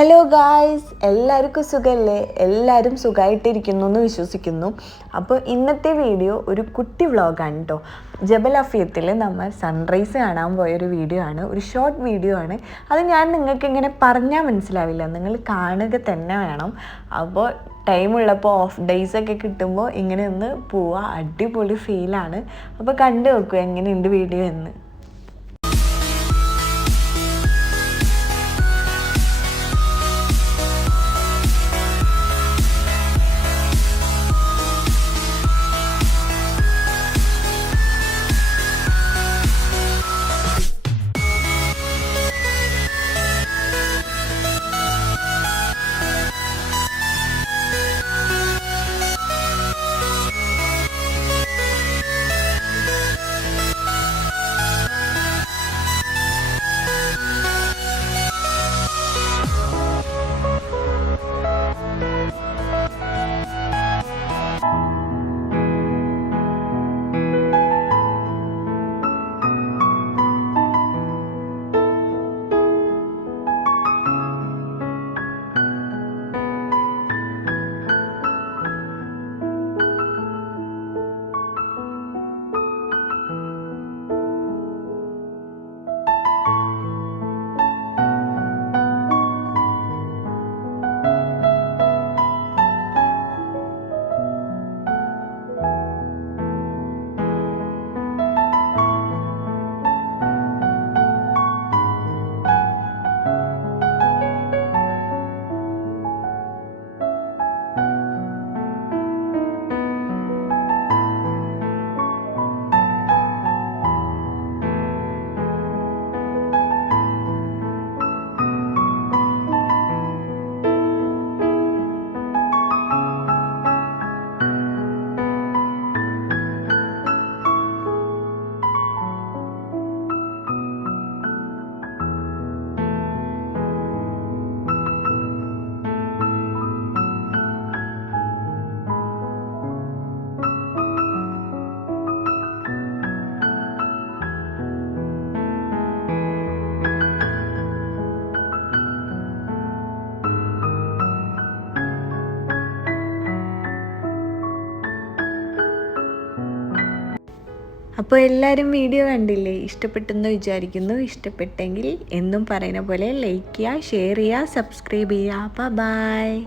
Hello guys, എല്ലാവർക്കും സുഖമല്ലേ? എല്ലാവരും സുഖമായിട്ടിരിക്കുന്നു എന്ന് വിശ്വസിക്കുന്നു. അപ്പോൾ ഇന്നത്തെ വീഡിയോ ഒരു കുട്ടി വ്ളോഗാണ് കേട്ടോ. ജബൽ ഹഫീത്തിൽ നമ്മൾ സൺറൈസ് കാണാൻ പോയൊരു വീഡിയോ ആണ്, ഒരു ഷോർട്ട് വീഡിയോ ആണ്. അത് ഞാൻ നിങ്ങൾക്ക് ഇങ്ങനെ പറഞ്ഞാൽ മനസ്സിലാവില്ല, നിങ്ങൾ കാണുക തന്നെ വേണം. അപ്പോൾ ടൈമുള്ളപ്പോൾ ഓഫ് ഡേയ്സൊക്കെ കിട്ടുമ്പോൾ ഇങ്ങനെ ഒന്ന് പോവുക, അടിപൊളി ഫീലാണ്. അപ്പോൾ കണ്ടു നോക്കുക എങ്ങനെയുണ്ട് വീഡിയോ എന്ന്. അപ്പോൾ എല്ലാവരും വീഡിയോ കണ്ടില്ലേ? ഇഷ്ടപ്പെട്ടെന്ന് വിചാരിക്കുന്നു. ഇഷ്ടപ്പെട്ടെങ്കിൽ എന്നും പറയുന്ന പോലെ ലൈക്ക് ചെയ്യുക, ഷെയർ ചെയ്യുക, സബ്സ്ക്രൈബ് ചെയ്യുക. ബൈ.